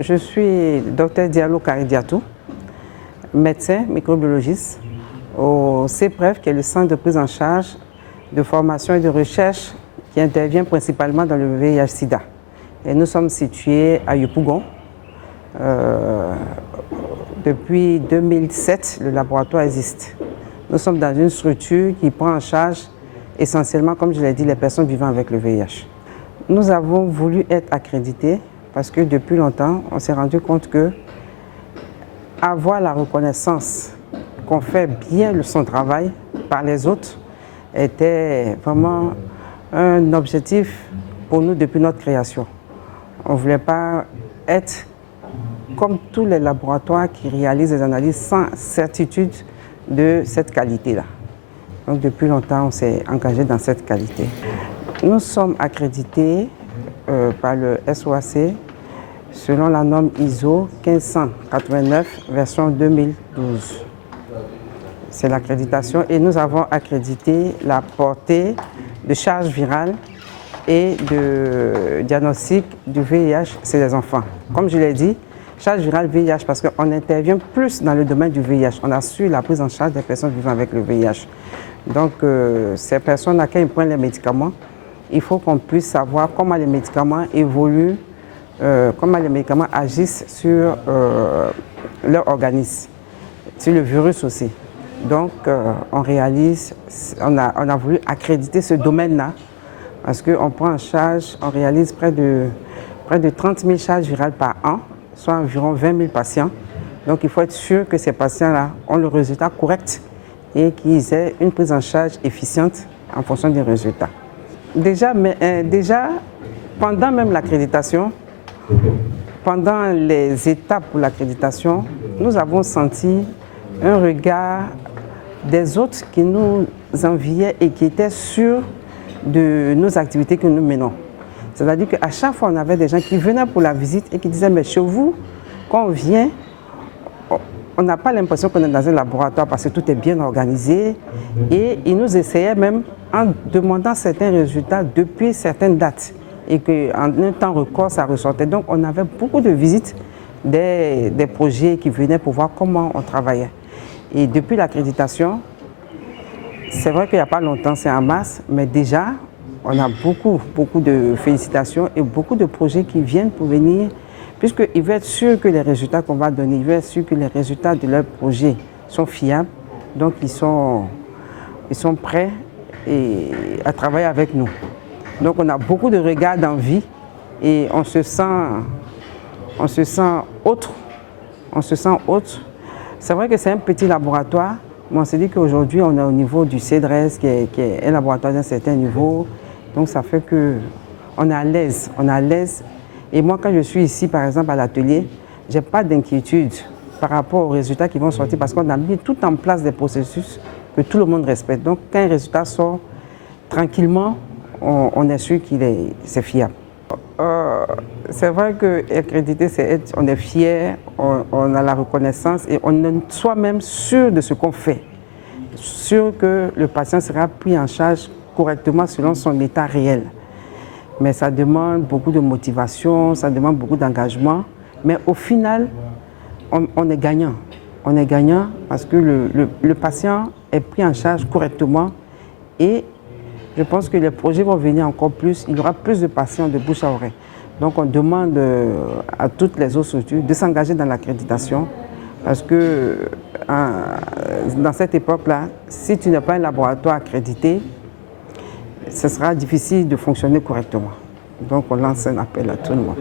Je suis Dr Diallo Karidiatou, médecin microbiologiste au CEPREF, qui est le centre de prise en charge de formation et de recherche qui intervient principalement dans le VIH-Sida. Et nous sommes situés à Yopougon. Depuis 2007, le laboratoire existe. Nous sommes dans une structure qui prend en charge essentiellement, comme je l'ai dit, les personnes vivant avec le VIH. Nous avons voulu être accrédités parce que depuis longtemps, on s'est rendu compte que avoir la reconnaissance qu'on fait bien son travail par les autres était vraiment un objectif pour nous depuis notre création. On ne voulait pas être comme tous les laboratoires qui réalisent des analyses sans certitude de cette qualité-là. Donc depuis longtemps, on s'est engagé dans cette qualité. Nous sommes accrédités par le SOAC selon la norme ISO 1589 version 2012. C'est l'accréditation et nous avons accrédité la portée de charge virale et de diagnostic du VIH chez les enfants. Comme je l'ai dit, charge virale VIH parce qu'on intervient plus dans le domaine du VIH. On assure la prise en charge des personnes vivant avec le VIH. Donc ces personnes, quand ils prennent les médicaments, il faut qu'on puisse savoir comment les médicaments évoluent, comment les médicaments agissent sur leur organisme, sur le virus aussi. Donc on a voulu accréditer ce domaine-là parce qu'on prend en charge, on réalise près de 30 000 charges virales par an, soit environ 20 000 patients. Donc il faut être sûr que ces patients-là ont le résultat correct et qu'ils aient une prise en charge efficiente en fonction des résultats. Déjà, pendant même l'accréditation, pendant les étapes pour l'accréditation, nous avons senti un regard des autres qui nous enviaient et qui étaient sûrs de nos activités que nous menons. C'est-à-dire qu'à chaque fois, on avait des gens qui venaient pour la visite et qui disaient « mais chez vous, quand on vient, on n'a pas l'impression qu'on est dans un laboratoire parce que tout est bien organisé ». Et ils nous essayaient même en demandant certains résultats depuis certaines dates et qu'en un temps record, ça ressortait. Donc on avait beaucoup de visites des projets qui venaient pour voir comment on travaillait. Et depuis l'accréditation, c'est vrai qu'il n'y a pas longtemps, c'est en mars, mais déjà, on a beaucoup de félicitations et beaucoup de projets qui viennent pour venir, puisqu'ils veulent être sûrs que les résultats qu'on va donner, ils veulent être sûrs que les résultats de leur projet sont fiables. Donc ils sont prêts à travailler avec nous. Donc on a beaucoup de regards d'envie et on se sent autre. C'est vrai que c'est un petit laboratoire, mais on s'est dit qu'aujourd'hui on est au niveau du CEDRES qui est un laboratoire d'un certain niveau. Donc ça fait qu'on est à l'aise. Et moi quand je suis ici par exemple à l'atelier, je n'ai pas d'inquiétude par rapport aux résultats qui vont sortir parce qu'on a mis tout en place des processus que tout le monde respecte. Donc quand un résultat sort tranquillement, on est sûr c'est fiable. C'est vrai qu'accréditer, on est fier, on a la reconnaissance et on est soi-même sûr de ce qu'on fait. Sûr que le patient sera pris en charge correctement selon son état réel. Mais ça demande beaucoup de motivation, ça demande beaucoup d'engagement. Mais au final, on est gagnant. On est gagnant parce que le patient est pris en charge correctement et je pense que les projets vont venir encore plus. Il y aura plus de patients de bouche à oreille. Donc on demande à toutes les autres structures de s'engager dans l'accréditation parce que dans cette époque-là, si tu n'es pas un laboratoire accrédité, ce sera difficile de fonctionner correctement. Donc on lance un appel à tout le monde.